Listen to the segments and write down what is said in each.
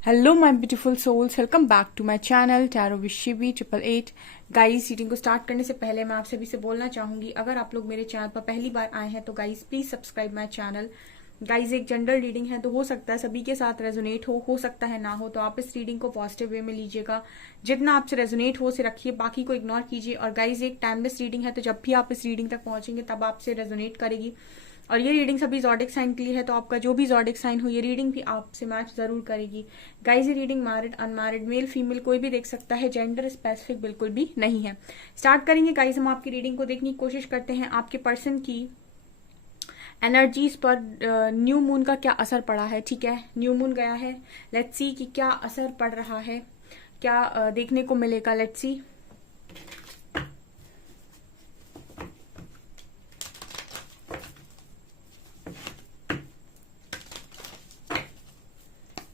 Hello my beautiful souls, welcome back to my channel tarot with Shivi 888। Guys, reading को start करने से पहले मैं आप सभी से बोलना चाहूंगी, अगर आप लोग मेरे चैनल पर पहली बार आए हैं तो guys please subscribe my channel. Guys, एक जनरल रीडिंग है तो हो सकता है सभी के साथ रेजोनेट हो सकता है ना हो, तो आप इस रीडिंग को पॉजिटिव वे में लीजिएगा। जितना आपसे रेजोनेट हो उसे रखिए, बाकी को इग्नोर कीजिए। और गाइस, एक टाइमलेस रीडिंग है तो जब भी आप इस रीडिंग तक पहुंचेंगे तब आपसे रेजोनेट करेगी। और ये रीडिंग सभी जॉडिक साइन के लिए है, तो आपका जो भी जॉडिक साइन हो ये रीडिंग भी आपसे मैच जरूर करेगी। गाइस, ये reading married unmarried male female कोई भी देख सकता है, जेंडर स्पेसिफिक बिल्कुल भी नहीं है। स्टार्ट करेंगे गाइस, हम आपकी रीडिंग को देखने की कोशिश करते हैं। आपके पर्सन की एनर्जीज पर न्यू मून का क्या असर पड़ा है। ठीक है, न्यू मून गया है, लेट्स सी कि क्या असर पड़ रहा है, क्या देखने को मिलेगा। Let's see.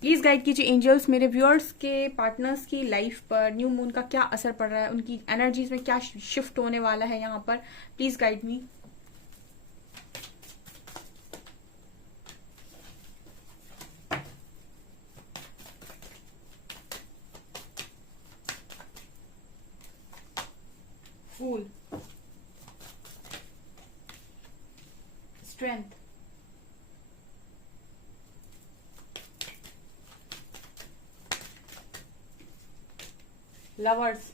प्लीज गाइड कीजिए एंजल्स, मेरे व्यूअर्स के पार्टनर्स की लाइफ पर न्यू मून का क्या असर पड़ रहा है, उनकी एनर्जीज में क्या शिफ्ट होने वाला है यहाँ पर। Please guide me. Fool, strength, lovers,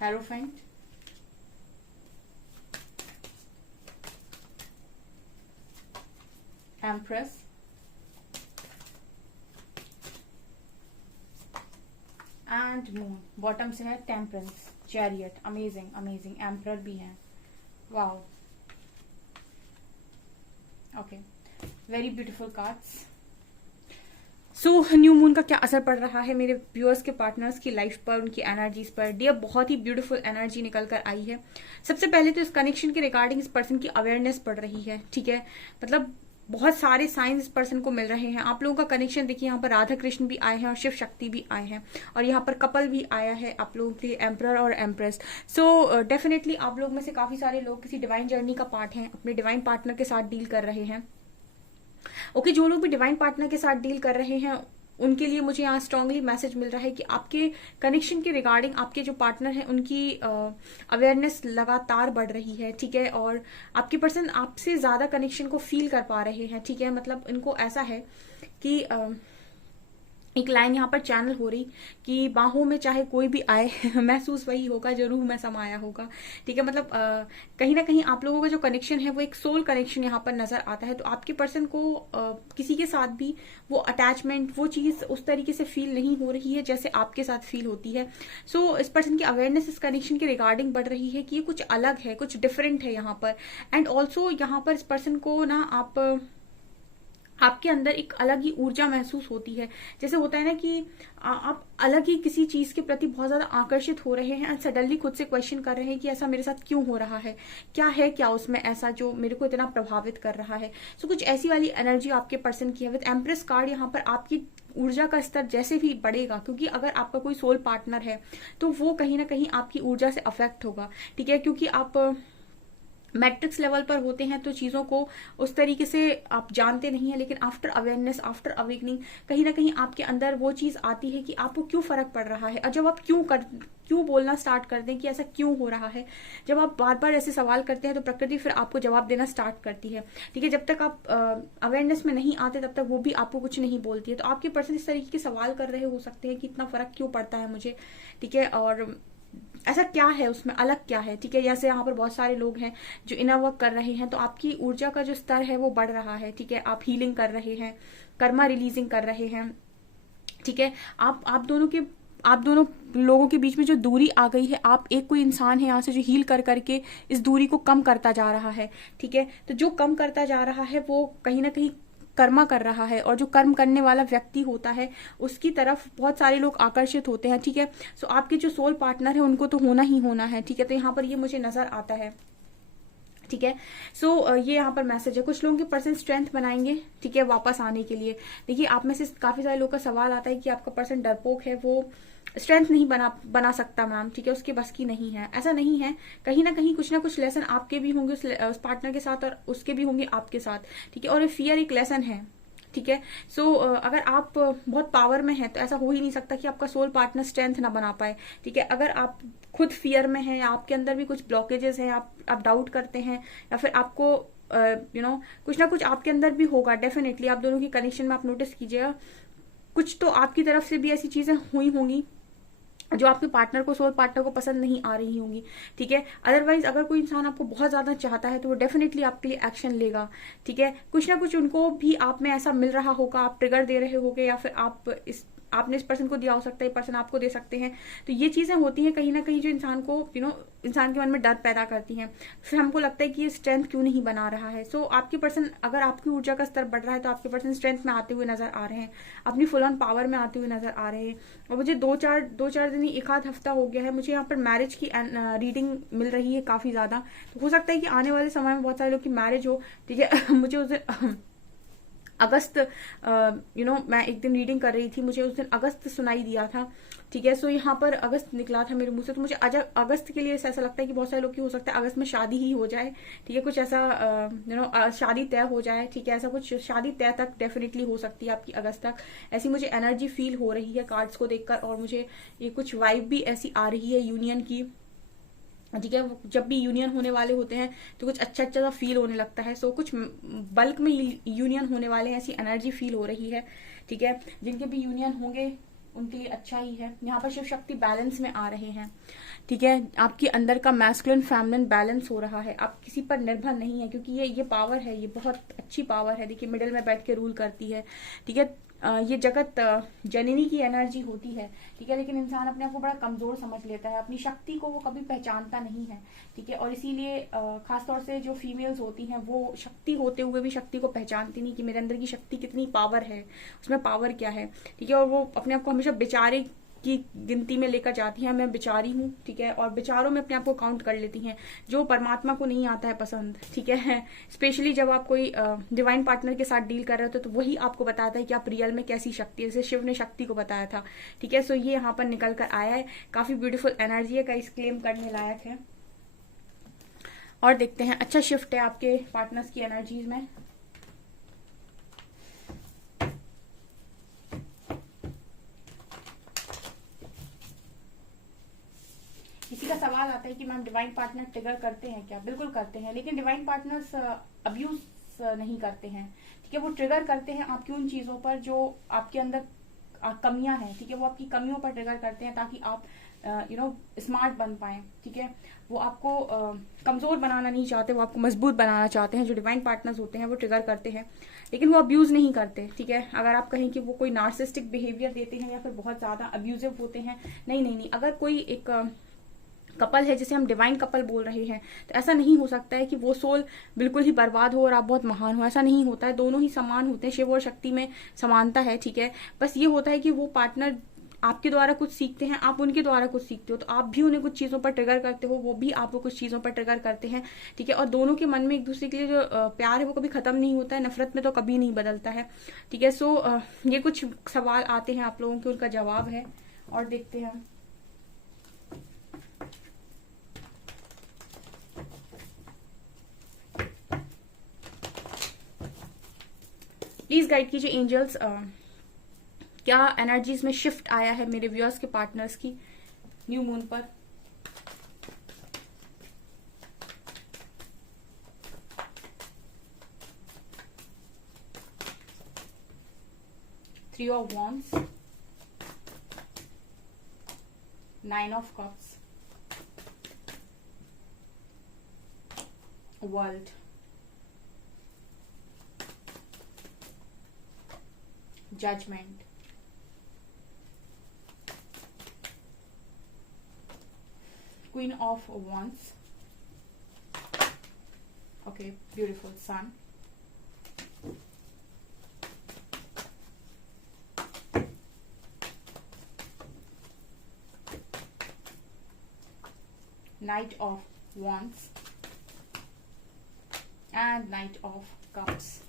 hierophant, empress, and moon. Bottom से है temperance, chariot, amazing amazing, emperor भी है। Wow, okay, very beautiful cards. So new moon का क्या असर पड़ रहा है मेरे व्यूअर्स के पार्टनर्स की लाइफ पर, उनकी एनर्जीज पर। डियर, बहुत ही ब्यूटीफुल एनर्जी निकल कर आई है। सबसे पहले तो इस कनेक्शन के रिगार्डिंग इस पर्सन की अवेयरनेस पड़ रही है। ठीक है, मतलब बहुत सारे साइंस इस पर्सन को मिल रहे हैं। आप लोगों का कनेक्शन देखिए, यहाँ पर राधा कृष्ण भी आए हैं और शिव शक्ति भी आए हैं, और यहाँ पर कपल भी आया है आप लोगों के लिए, एम्परर और एम्प्रेस। सो डेफिनेटली आप लोग में से काफी सारे लोग किसी डिवाइन जर्नी का पार्ट हैं, अपने डिवाइन पार्टनर के साथ डील कर रहे हैं। ओके, जो लोग भी डिवाइन पार्टनर के साथ डील कर रहे हैं उनके लिए मुझे यहाँ स्ट्रांगली मैसेज मिल रहा है कि आपके कनेक्शन के रिगार्डिंग आपके जो पार्टनर हैं उनकी अवेयरनेस लगातार बढ़ रही है। ठीक है, और आपके पर्सन आपसे ज्यादा कनेक्शन को फील कर पा रहे हैं। ठीक है, मतलब इनको ऐसा है कि एक लाइन यहाँ पर चैनल हो रही कि बाहों में चाहे कोई भी आए महसूस वही होगा जो रूह में समाया होगा। ठीक है, मतलब कहीं ना कहीं आप लोगों का जो कनेक्शन है वो एक सोल कनेक्शन यहाँ पर नजर आता है। तो आपके पर्सन को किसी के साथ भी वो अटैचमेंट, वो चीज उस तरीके से फील नहीं हो रही है जैसे आपके साथ फील होती है। सो इस पर्सन की अवेयरनेस इस कनेक्शन के रिगार्डिंग बढ़ रही है कि ये कुछ अलग है, कुछ डिफरेंट है यहाँ पर। एंड ऑल्सो यहाँ पर इस पर्सन को ना आपके अंदर एक अलग ही ऊर्जा महसूस होती है। जैसे होता है ना कि आप अलग ही किसी चीज के प्रति बहुत ज्यादा आकर्षित हो रहे हैं एंड सडनली खुद से क्वेश्चन कर रहे हैं कि ऐसा मेरे साथ क्यों हो रहा है, क्या उसमें ऐसा जो मेरे को इतना प्रभावित कर रहा है। सो कुछ ऐसी वाली एनर्जी आपके पर्सन की है। विद एम्प्रेस कार्ड यहाँ पर आपकी ऊर्जा का स्तर जैसे भी बढ़ेगा, क्योंकि अगर आपका कोई सोल पार्टनर है तो वो कहीं ना कहीं आपकी ऊर्जा से अफेक्ट होगा। ठीक है, क्योंकि आप मैट्रिक्स लेवल पर होते हैं तो चीजों को उस तरीके से आप जानते नहीं है, लेकिन आफ्टर अवेयरनेस, आफ्टर अवेकनिंग कहीं ना कहीं आपके अंदर वो चीज आती है कि आपको क्यों फर्क पड़ रहा है। और जब आप क्यों बोलना स्टार्ट कर दें कि ऐसा क्यों हो रहा है, जब आप बार बार ऐसे सवाल करते हैं तो प्रकृति फिर आपको जवाब देना स्टार्ट करती है। ठीक है, जब तक आप अवेयरनेस में नहीं आते तब तक वो भी आपको कुछ नहीं बोलती है। तो आपके पर्सन इस तरीके के सवाल कर रहे हो सकते हैं कि इतना फर्क क्यों पड़ता है मुझे। ठीक है, और ऐसा क्या है उसमें, अलग क्या है। ठीक है, जैसे यहाँ पर बहुत सारे लोग हैं जो इनर वर्क कर रहे हैं, तो आपकी ऊर्जा का जो स्तर है वो बढ़ रहा है। ठीक है, आप हीलिंग कर रहे हैं, कर्मा रिलीजिंग कर रहे हैं। ठीक है, आप दोनों लोगों के बीच में जो दूरी आ गई है, आप एक कोई इंसान है यहाँ से जो हील कर करके इस दूरी को कम करता जा रहा है। ठीक है, तो जो कम करता जा रहा है वो कहीं ना कहीं कर्मा कर रहा है, और जो कर्म करने वाला व्यक्ति होता है उसकी तरफ बहुत सारे लोग आकर्षित होते हैं। ठीक है, सो आपके जो सोल पार्टनर है उनको तो होना ही होना है। ठीक है, तो यहाँ पर ये मुझे नजर आता है। ठीक है। सो ये यहाँ पर मैसेज है, कुछ लोगों के पर्सन स्ट्रेंथ बनाएंगे, ठीक है, वापस आने के लिए। देखिए आप में से काफी सारे लोगों का सवाल आता है कि आपका पर्सन डरपोक है, वो स्ट्रेंथ नहीं बना सकता मैम, ठीक है, उसके बस की नहीं है। ऐसा नहीं है, कहीं ना कहीं कुछ ना कुछ लेसन आपके भी होंगे उस पार्टनर के साथ और उसके भी होंगे आपके साथ, ठीक है। और ये फियर एक लेसन है, ठीक है। सो अगर आप बहुत पावर में हैं तो ऐसा हो ही नहीं सकता कि आपका सोल पार्टनर स्ट्रेंथ ना बना पाए, ठीक है। अगर आप खुद फियर में हैं या आपके अंदर भी कुछ ब्लॉकेजेस हैं, आप डाउट करते हैं, या फिर आपको कुछ ना कुछ आपके अंदर भी होगा, डेफिनेटली आप दोनों की कनेक्शन में आप नोटिस कीजिएगा, कुछ तो आपकी तरफ से भी ऐसी चीजें हुई होंगी जो आपके पार्टनर को, सोल पार्टनर को पसंद नहीं आ रही होंगी, ठीक है। अदरवाइज अगर कोई इंसान आपको बहुत ज्यादा चाहता है तो वो डेफिनेटली आपके लिए एक्शन लेगा, ठीक है। कुछ ना कुछ उनको भी आप में ऐसा मिल रहा होगा, आप ट्रिगर दे रहे होगे, या फिर आपने इस पर्सन को दिया हो सकता है, पर्सन आपको दे सकते हैं। तो ये चीजें होती हैं कहीं ना कहीं जो इंसान को इंसान के मन में डर पैदा करती हैं। फिर हमको लगता है कि ये स्ट्रेंथ क्यों नहीं बना रहा है। सो आपके पर्सन, अगर आपकी ऊर्जा का स्तर बढ़ रहा है तो आपके पर्सन स्ट्रेंथ में आते हुए नजर आ रहे हैं, अपनी फुल ऑन पावर में आते हुए नजर आ रहे हैं। और मुझे दो चार दिन, एक आध हफ्ता हो गया है, मुझे यहाँ पर मैरिज की रीडिंग मिल रही है काफी ज्यादा। तो हो सकता है कि आने वाले समय में बहुत सारे लोग की मैरिज हो, ठीक है। मुझे उस दिन अगस्त मैं एक दिन रीडिंग कर रही थी, मुझे उस दिन अगस्त सुनाई दिया था, ठीक है। सो यहाँ पर अगस्त निकला था मेरे मुंह से, तो मुझे अगस्त के लिए ऐसा लगता है कि बहुत सारे लोग की हो सकता है अगस्त में शादी ही हो जाए, ठीक है, कुछ ऐसा शादी तय हो जाए, ठीक है। ऐसा कुछ शादी तय तक डेफिनेटली हो सकती है आपकी अगस्त तक, ऐसी मुझे एनर्जी फील हो रही है कार्ड्स को देखकर। और मुझे ये कुछ वाइब भी ऐसी आ रही है यूनियन की, ठीक है। जब भी यूनियन होने वाले होते हैं तो कुछ अच्छा सा फील होने लगता है। सो कुछ बल्क में यूनियन होने वाले हैं, ऐसी एनर्जी फील हो रही है, ठीक है। जिनके भी यूनियन होंगे उनके लिए अच्छा ही है। यहाँ पर शिव शक्ति बैलेंस में आ रहे हैं, ठीक है। आपके अंदर का मैस्कुलिन फेमिनिन बैलेंस हो रहा है, आप किसी पर निर्भर नहीं है, क्योंकि ये पावर है, ये बहुत अच्छी पावर है। देखिए मिडिल में बैठ के रूल करती है, ठीक है। ये जगत जननी की एनर्जी होती है, ठीक है। लेकिन इंसान अपने आप को बड़ा कमजोर समझ लेता है, अपनी शक्ति को वो कभी पहचानता नहीं है, ठीक है। और इसीलिए खासतौर से जो फीमेल्स होती हैं वो शक्ति होते हुए भी शक्ति को पहचानती नहीं कि मेरे अंदर की शक्ति कितनी पावर है, उसमें पावर क्या है, ठीक है। और वो अपने आप को हमेशा बेचारे की गिनती में लेकर जाती हैं, मैं बेचारी हूँ, ठीक है। और बेचारों में अपने आप को काउंट कर लेती हैं, जो परमात्मा को नहीं आता है पसंद, ठीक है। स्पेशली जब आप कोई डिवाइन पार्टनर के साथ डील कर रहे होते तो वही आपको बताता है कि आप रियल में कैसी शक्ति है, जैसे शिव ने शक्ति को बताया था, ठीक है। सो ये यहाँ पर निकल कर आया है, काफी ब्यूटीफुल एनर्जी है, गाइस क्लेम करने लायक है। और देखते हैं, अच्छा शिफ्ट है आपके पार्टनर्स की एनर्जीज में। किसी का सवाल आता है कि मैम डिवाइन पार्टनर ट्रिगर करते हैं क्या? बिल्कुल करते हैं, लेकिन डिवाइन पार्टनर्स अब्यूज नहीं करते हैं, ठीक है। वो ट्रिगर करते हैं आपकी उन चीजों पर जो आपके अंदर कमियां हैं, ठीक है। वो आपकी कमियों पर ट्रिगर करते हैं ताकि आप स्मार्ट बन पाए, ठीक है। वो आपको कमजोर बनाना नहीं चाहते, वो आपको मजबूत बनाना चाहते हैं। जो डिवाइन पार्टनर्स होते हैं वो ट्रिगर करते हैं, लेकिन वो अब्यूज नहीं करते, ठीक है। अगर आप कहें कि वो कोई नार्सिस्टिक बिहेवियर देते हैं या फिर बहुत ज्यादा अब्यूजिव होते हैं, नहीं। अगर कोई एक कपल है जिसे हम डिवाइन कपल बोल रहे हैं, तो ऐसा नहीं हो सकता है कि वो सोल बिल्कुल ही बर्बाद हो और आप बहुत महान हो, ऐसा नहीं होता है। दोनों ही समान होते हैं, शिव और शक्ति में समानता है, ठीक है। बस ये होता है कि वो पार्टनर आपके द्वारा कुछ सीखते हैं, आप उनके द्वारा कुछ सीखते हो, तो आप भी उन्हें कुछ चीजों पर ट्रिगर करते हो, वो भी आपको कुछ चीजों पर ट्रिगर करते हैं, ठीक है। और दोनों के मन में एक दूसरे के लिए जो प्यार है वो कभी खत्म नहीं होता है, नफरत में तो कभी नहीं बदलता है, ठीक है। सो ये कुछ सवाल आते हैं आप लोगों के, उनका जवाब है और देखते हैं। प्लीज गाइड कीजिए एंजल्स, क्या एनर्जीज में शिफ्ट आया है मेरे व्यूअर्स के पार्टनर्स की न्यू मून पर। Three of wands, 9 of cups, world, judgement, Queen of Wands, okay, beautiful, Sun, Knight of Wands, and knight of cups.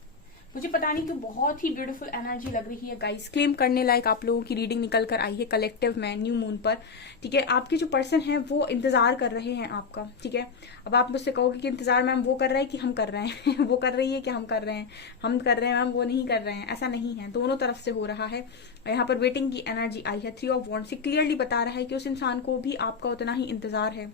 मुझे पता नहीं क्यों बहुत ही ब्यूटीफुल एनर्जी लग रही है गाइस। क्लेम करने लायक आप लोगों की रीडिंग निकल कर आई है कलेक्टिव में न्यू मून पर। ठीक है, आपके जो पर्सन है वो इंतजार कर रहे हैं आपका। ठीक है, अब आप मुझसे कहोगे कि इंतजार मैम वो कर रहा है कि हम कर रहे हैं वो कर रही है कि हम कर रहे हैं? हम कर रहे हैं मैम, वो नहीं कर रहे हैं। ऐसा नहीं है, दोनों तरफ से हो रहा है। यहाँ पर वेटिंग की एनर्जी आई है। 3 ऑफ वॉन्ड्स से क्लियरली बता रहा है कि उस इंसान को भी आपका उतना ही इंतजार है।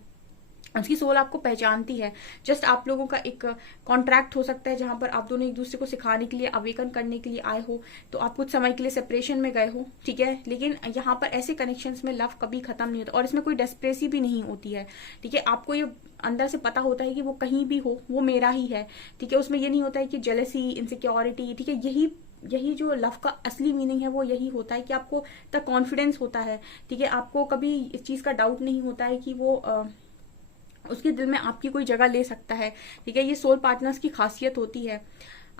उसकी सोल आपको पहचानती है। जस्ट आप लोगों का एक कॉन्ट्रैक्ट हो सकता है जहां पर आप दोनों एक दूसरे को सिखाने के लिए, अवेकन करने के लिए आए हो। तो आप कुछ समय के लिए सेपरेशन में गए हो। ठीक है, लेकिन यहाँ पर ऐसे कनेक्शंस में लव कभी खत्म नहीं होता और इसमें कोई डेस्परेसी भी नहीं होती है। ठीक है, आपको ये अंदर से पता होता है कि वो कहीं भी हो वो मेरा ही है। ठीक है, उसमें ये नहीं होता है कि जेलसी, इनसिक्योरिटी। ठीक है, यही जो लव का असली मीनिंग है वो यही होता है कि आपको तक कॉन्फिडेंस होता है। ठीक है, आपको कभी इस चीज का डाउट नहीं होता है कि वो उसके दिल में आपकी कोई जगह ले सकता है। ठीक है, ये सोल पार्टनर्स की खासियत होती है।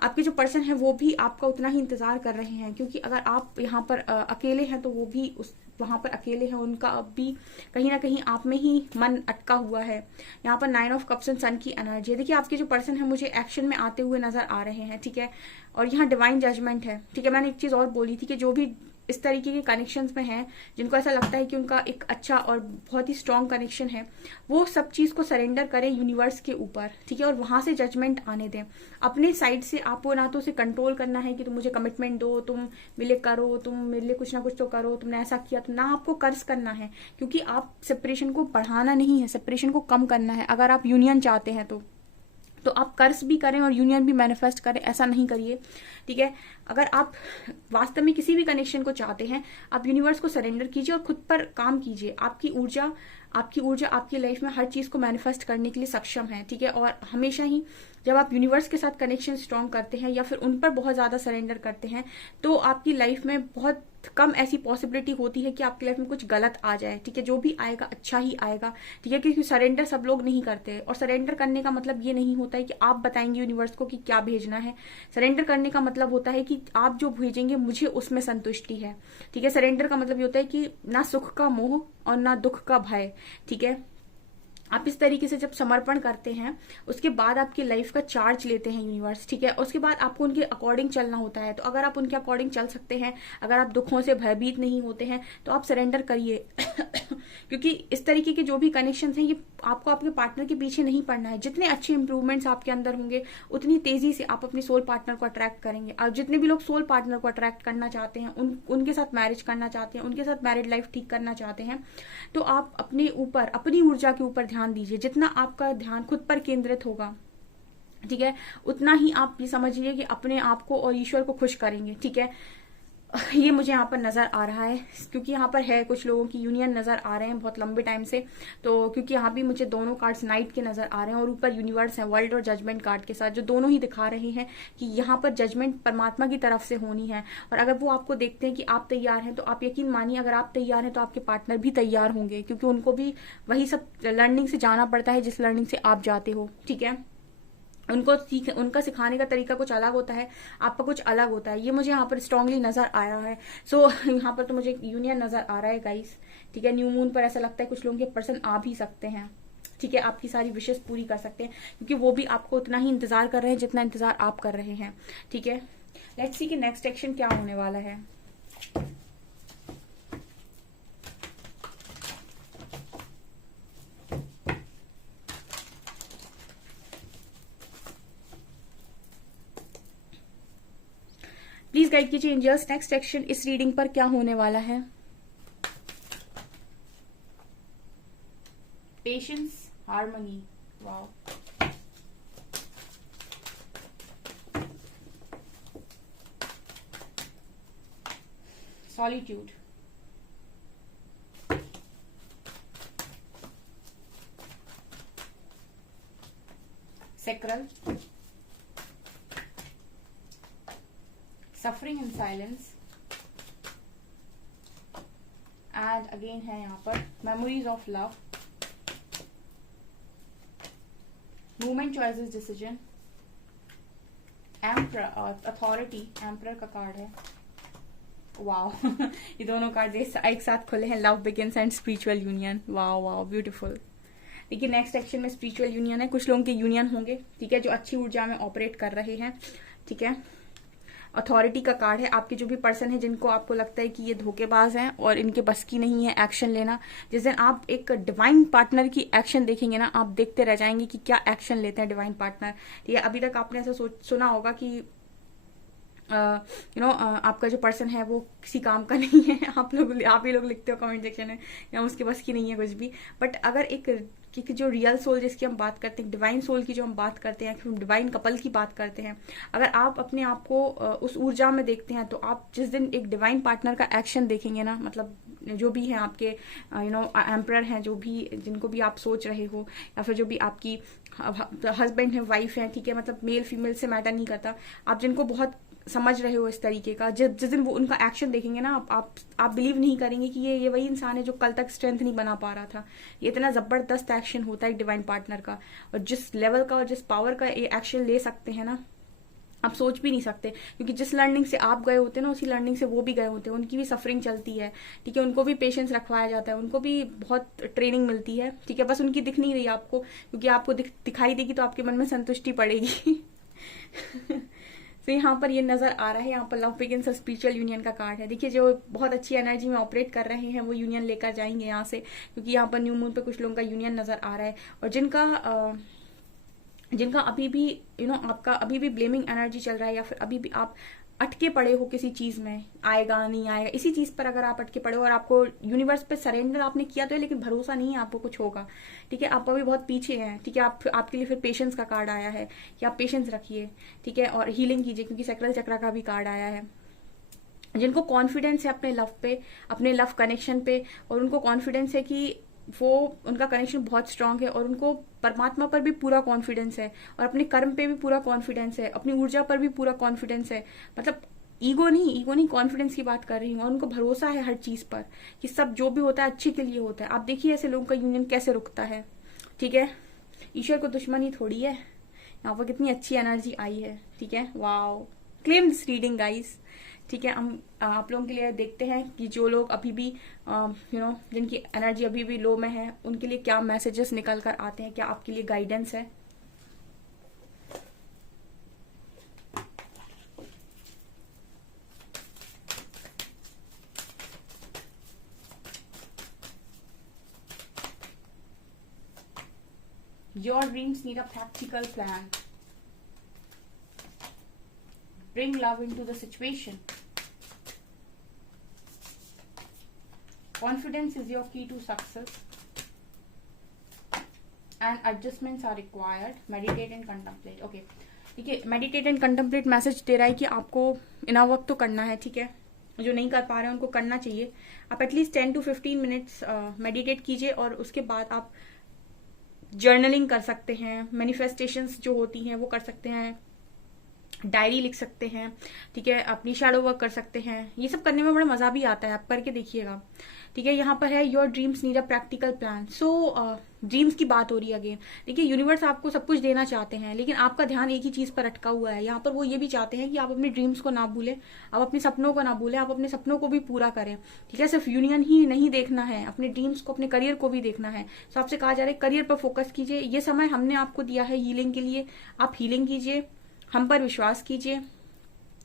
आपके जो पर्सन है वो भी आपका उतना ही इंतजार कर रहे हैं, क्योंकि अगर आप यहाँ पर अकेले हैं तो वो भी उस वहां पर अकेले हैं। उनका अब भी कहीं ना कहीं आप में ही मन अटका हुआ है। यहाँ पर 9 ऑफ कप्स एंड सन की एनर्जी है। देखिए, आपके जो पर्सन है मुझे एक्शन में आते हुए नजर आ रहे हैं। ठीक है, और यहाँ डिवाइन जजमेंट है। ठीक है, मैंने एक चीज और बोली थी कि जो भी इस तरीके के कनेक्शंस में हैं, जिनको ऐसा लगता है कि उनका एक अच्छा और बहुत ही स्ट्रांग कनेक्शन है, वो सब चीज को सरेंडर करें यूनिवर्स के ऊपर। ठीक है, और वहां से जजमेंट आने दें। अपने साइड से आपको ना तो उसे कंट्रोल करना है कि तुम मुझे कमिटमेंट दो, तुम मेरे लिए करो, तुम मेरे लिए कुछ ना कुछ तो करो, तुमने ऐसा किया। तो ना आपको कर्ज करना है, क्योंकि आप सेपरेशन को बढ़ाना नहीं है, सेपरेशन को कम करना है। अगर आप यूनियन चाहते हैं तो आप कर्ज भी करें और यूनियन भी मैनिफेस्ट करें, ऐसा नहीं करिए। ठीक है, अगर आप वास्तव में किसी भी कनेक्शन को चाहते हैं, आप यूनिवर्स को सरेंडर कीजिए और खुद पर काम कीजिए। आपकी ऊर्जा आपकी लाइफ में हर चीज को मैनिफेस्ट करने के लिए सक्षम है। ठीक है, और हमेशा ही जब आप यूनिवर्स के साथ कनेक्शन स्ट्रांग करते हैं या फिर उन पर बहुत ज्यादा सरेंडर करते हैं, तो आपकी लाइफ में बहुत कम ऐसी पॉसिबिलिटी होती है कि आपकी लाइफ में कुछ गलत आ जाए। ठीक है, जो भी आएगा अच्छा ही आएगा। ठीक है, क्योंकि सरेंडर सब लोग नहीं करते, और सरेंडर करने का मतलब ये नहीं होता है कि आप बताएंगे यूनिवर्स को कि क्या भेजना है। सरेंडर करने का मतलब होता है कि आप जो भेजेंगे मुझे उसमें संतुष्टि है। ठीक है, सरेंडर का मतलब ये होता है कि ना सुख का मोह और ना दुख का भय। ठीक है, आप इस तरीके से जब समर्पण करते हैं, उसके बाद आपकी लाइफ का चार्ज लेते हैं यूनिवर्स। ठीक है, उसके बाद आपको उनके अकॉर्डिंग चलना होता है। तो अगर आप उनके अकॉर्डिंग चल सकते हैं, अगर आप दुखों से भयभीत नहीं होते हैं, तो आप सरेंडर करिए क्योंकि इस तरीके के जो भी कनेक्शन हैं, ये आपको आपके पार्टनर के पीछे नहीं पड़ना है। जितने अच्छे इंप्रूवमेंट्स आपके अंदर होंगे, उतनी तेजी से आप अपने सोल पार्टनर को अट्रैक्ट करेंगे। और जितने भी लोग सोल पार्टनर को अट्रैक्ट करना चाहते हैं, उनके साथ मैरिज करना चाहते हैं, उनके साथ मैरिड लाइफ ठीक करना चाहते हैं, तो आप अपने ऊपर, अपनी ऊर्जा के ऊपर ध्यान दीजिए। जितना आपका ध्यान खुद पर केंद्रित होगा, ठीक है, उतना ही आप ये समझिए कि अपने आप को और ईश्वर को खुश करेंगे। ठीक है, ये मुझे यहाँ पर नजर आ रहा है, क्योंकि यहाँ पर है कुछ लोगों की यूनियन नजर आ रहे हैं बहुत लंबे टाइम से। तो क्योंकि यहाँ भी मुझे दोनों कार्ड्स नाइट के नजर आ रहे हैं और ऊपर यूनिवर्स है वर्ल्ड और जजमेंट कार्ड के साथ, जो दोनों ही दिखा रहे हैं कि यहाँ पर जजमेंट परमात्मा की तरफ से होनी है। और अगर वो आपको देखते हैं कि आप तैयार हैं, तो आप यकीन मानिए अगर आप तैयार हैं तो आपके पार्टनर भी तैयार होंगे, क्योंकि उनको भी वही सब लर्निंग से जाना पड़ता है जिस लर्निंग से आप जाते हो। ठीक है, उनका सिखाने का तरीका कुछ अलग होता है, आपका कुछ अलग होता है। ये मुझे यहाँ पर स्ट्रांगली नजर आया है। सो यहाँ पर तो मुझे यूनियन नजर आ रहा है गाइस। ठीक है, न्यू मून पर ऐसा लगता है कुछ लोगों के पर्सन आ भी सकते हैं। ठीक है, आपकी सारी विशेष पूरी कर सकते हैं, क्योंकि वो भी आपको उतना ही इंतजार कर रहे हैं जितना इंतजार आप कर रहे हैं। ठीक है, लेट्स सी कि नेक्स्ट एक्शन क्या होने वाला है। प्लीज गाइड कीजिए एंजल्स, नेक्स्ट एक्शन इस रीडिंग पर क्या होने वाला है। Patience, harmony, wow, solitude, sacral, suffering in silence, and again है यहाँ पर memories of love, movement, choices, decision, emperor, authority, emperor का कार्ड है। वाओ ये दोनों कार्ड एक साथ खुले हैं, love begins and spiritual union. Wow wow beautiful. देखिए नेक्स्ट एक्शन में स्पिरिचुअल यूनियन है, कुछ लोगों के यूनियन होंगे, ठीक है, जो अच्छी ऊर्जा में ऑपरेट कर रहे हैं, ठीक है। अथॉरिटी का कार्ड है, आपके जो भी पर्सन है जिनको आपको लगता है कि ये धोखेबाज हैं और इनके बस की नहीं है एक्शन लेना, जिस दिन आप एक डिवाइन पार्टनर की एक्शन देखेंगे ना, आप देखते रह जाएंगे कि क्या एक्शन लेते हैं डिवाइन पार्टनर, ठीक है। अभी तक आपने ऐसा सुना होगा कि आपका जो पर्सन है वो किसी काम का नहीं है, आप ही लोग लिखते हो कमेंट सेक्शन में, या उसके बस की नहीं है कुछ भी। बट अगर एक जो रियल सोल जिसकी हम बात करते हैं, डिवाइन सोल की जो हम बात करते हैं, हम डिवाइन कपल की बात करते हैं, अगर आप अपने आप को उस ऊर्जा में देखते हैं, तो आप जिस दिन एक डिवाइन पार्टनर का एक्शन देखेंगे ना, मतलब जो भी है आपके एम्परर हैं, जो भी जिनको भी आप सोच रहे हो, या फिर जो भी आपकी हस्बैंड है, वाइफ है, ठीक है, मतलब मेल फीमेल से मैटर नहीं करता, आप जिनको बहुत समझ रहे हो इस तरीके का, जिस दिन वो उनका एक्शन देखेंगे ना, आप बिलीव नहीं करेंगे कि ये वही इंसान है जो कल तक स्ट्रेंथ नहीं बना पा रहा था। ये इतना जबरदस्त एक्शन होता है डिवाइन पार्टनर का, और जिस लेवल का और जिस पावर का ये एक्शन ले सकते हैं ना, आप सोच भी नहीं सकते, क्योंकि जिस लर्निंग से आप गए होते हैं ना, उसी लर्निंग से वो भी गए होते हैं, उनकी भी सफरिंग चलती है, ठीक है, उनको भी पेशेंस रखवाया जाता है, उनको भी बहुत ट्रेनिंग मिलती है, ठीक है, बस उनकी दिख नहीं रही आपको, क्योंकि आपको दिखाई देगी तो आपके मन में संतुष्टि पड़ेगी। तो यहाँ पर ये नजर आ रहा है, यहाँ पर लव बिगिंस और स्पिरिचुअल यूनियन का कार्ड है। देखिए जो बहुत अच्छी एनर्जी में ऑपरेट कर रहे हैं वो यूनियन लेकर जाएंगे यहाँ से, क्योंकि यहाँ पर न्यू मून पे कुछ लोगों का यूनियन नजर आ रहा है, और जिनका अभी भी आपका अभी भी ब्लेमिंग एनर्जी चल रहा है, या फिर अभी भी आप अटके पड़े हो किसी चीज में, आएगा नहीं आएगा, इसी चीज पर अगर आप अटके पड़े हो और आपको यूनिवर्स पे सरेंडर आपने किया तो है, लेकिन भरोसा नहीं है आपको कुछ होगा, ठीक है, आप अभी बहुत पीछे हैं, ठीक है, आपके लिए फिर पेशेंस का कार्ड आया है कि आप पेशेंस रखिए, ठीक है, और हीलिंग कीजिए, क्योंकि सैक्रल चक्र का भी कार्ड आया है। जिनको कॉन्फिडेंस है अपने लव पे, अपने लव कनेक्शन पे, और उनको कॉन्फिडेंस है कि वो उनका कनेक्शन बहुत स्ट्रांग है, और उनको परमात्मा पर भी पूरा कॉन्फिडेंस है, और अपने कर्म पे भी पूरा कॉन्फिडेंस है, अपनी ऊर्जा पर भी पूरा कॉन्फिडेंस है, मतलब ईगो नहीं कॉन्फिडेंस की बात कर रही हूँ, और उनको भरोसा है हर चीज पर कि सब जो भी होता है अच्छे के लिए होता है। आप देखिए ऐसे लोगों का यूनियन कैसे रुकता है, ठीक है, ईश्वर को दुश्मनी थोड़ी है, यहाँ पर कितनी अच्छी एनर्जी आई है, ठीक है, wow, claim this reading guys, ठीक है। हम आप लोगों के लिए देखते हैं कि जो लोग अभी भी जिनकी एनर्जी अभी भी लो में है, उनके लिए क्या मैसेजेस निकल कर आते हैं, क्या आपके लिए गाइडेंस है। Your dreams need a practical plan. Bring love into the situation. Confidence is your key to success. And adjustments are required. Meditate and contemplate. Okay. देखिए मेडिटेट एंड कंटेम्पलेट मैसेज दे रहा है कि आपको इना वर्क तो करना है, ठीक है, जो नहीं कर पा रहे हैं उनको करना चाहिए। आप एटलीस्ट 10 to 15 मिनट्स मेडिटेट कीजिए, और उसके बाद आप जर्नलिंग कर सकते हैं, मैनिफेस्टेशंस जो होती हैं वो कर सकते हैं, डायरी लिख सकते हैं, ठीक है, अपनी शैडो वर्क कर सकते हैं। ये सब करने में बड़ा मजा भी आता है, आप करके देखिएगा, ठीक है। यहाँ पर है your dreams need a practical plan. So dreams की बात हो रही है अगेन। देखिए यूनिवर्स आपको सब कुछ देना चाहते हैं, लेकिन आपका ध्यान एक ही चीज पर अटका हुआ है। यहाँ पर वो ये भी चाहते हैं कि आप अपने ड्रीम्स को ना भूलें, आप अपने सपनों को ना भूलें, आप अपने सपनों को भी पूरा करें, ठीक है। सिर्फ यूनियन ही नहीं देखना है, अपने ड्रीम्स को, अपने करियर को भी देखना है। तो आपसे कहा जा रहा है करियर पर फोकस कीजिए। ये समय हमने आपको दिया है हीलिंग के लिए, आप हीलिंग कीजिए, हम पर विश्वास कीजिए,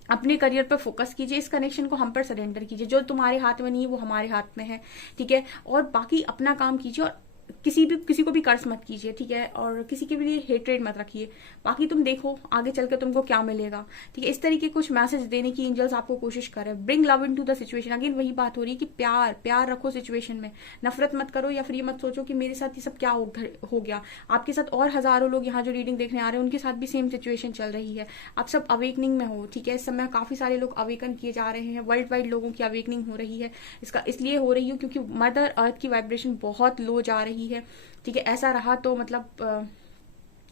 अपने करियर पर फोकस कीजिए, इस कनेक्शन को हम पर सरेंडर कीजिए। जो तुम्हारे हाथ में नहीं है वो हमारे हाथ में है, ठीक है। और बाकी अपना काम कीजिए, और किसी को भी कर्ज मत कीजिए, ठीक है, और किसी के भी लिए हेट्रेड मत रखिए। बाकी तुम देखो आगे चलकर तुमको क्या मिलेगा, ठीक है। इस तरीके कुछ मैसेज देने की एंजल्स आपको कोशिश कर रहे हैं। Bring love into the situation. Again वही बात हो रही है कि प्यार रखो सिचुएशन में, नफरत मत करो, या फिर ये मत सोचो कि मेरे साथ ये सब क्या हो गया। आपके साथ और हजारों लोग यहाँ जो रीडिंग देखने आ रहे हैं उनके साथ भी सेम सिचुएशन चल रही है। आप सब अवेकनिंग में हो, ठीक है। इस समय काफी सारे लोग अवेकन किए जा रहे हैं, वर्ल्ड वाइड लोगों की अवेकनिंग हो रही है। इसका इसलिए हो रही है क्योंकि मदर अर्थ की वाइब्रेशन बहुत लो जा रही है, ठीक है। ऐसा रहा तो मतलब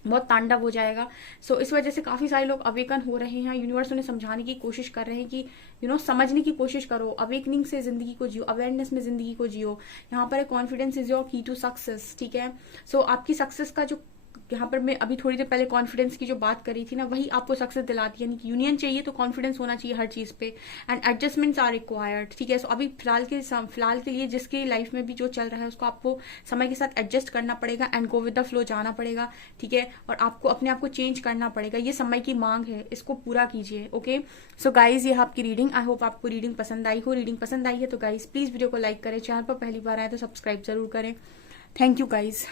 बहुत तांडव हो जाएगा। सो इस वजह से काफी सारे लोग अवेकन हो रहे हैं। यूनिवर्स उन्हें समझाने की कोशिश कर रहे हैं कि समझने की कोशिश करो, अवेकनिंग से जिंदगी को जियो, अवेयरनेस में जिंदगी को जियो। यहाँ पर कॉन्फिडेंस इज योर की टू सक्सेस, ठीक है। सो आपकी सक्सेस का जो यहाँ पर मैं अभी थोड़ी देर पहले कॉन्फिडेंस की जो बात करी थी ना, वही आपको सक्सेस दिलाती है। यानी कि यूनियन चाहिए तो कॉन्फिडेंस होना चाहिए हर चीज पे, एंड एडजस्टमेंट्स आर रिक्वायर्ड, ठीक है। सो अभी फिलहाल के लिए जिसकी लाइफ में भी जो चल रहा है उसको आपको समय के साथ एडजस्ट करना पड़ेगा and go with the flow जाना पड़ेगा, ठीक है। और आपको अपने आप को चेंज करना पड़ेगा, ये समय की मांग है, इसको पूरा कीजिए। ओके, सो गाइज ये आपकी रीडिंग, आई होप आपको रीडिंग पसंद आई हो। रीडिंग पसंद आई है तो गाइज प्लीज वीडियो को लाइक करें, चैनल पर पहली बार आए तो सब्सक्राइब जरूर करें। Thank you guys.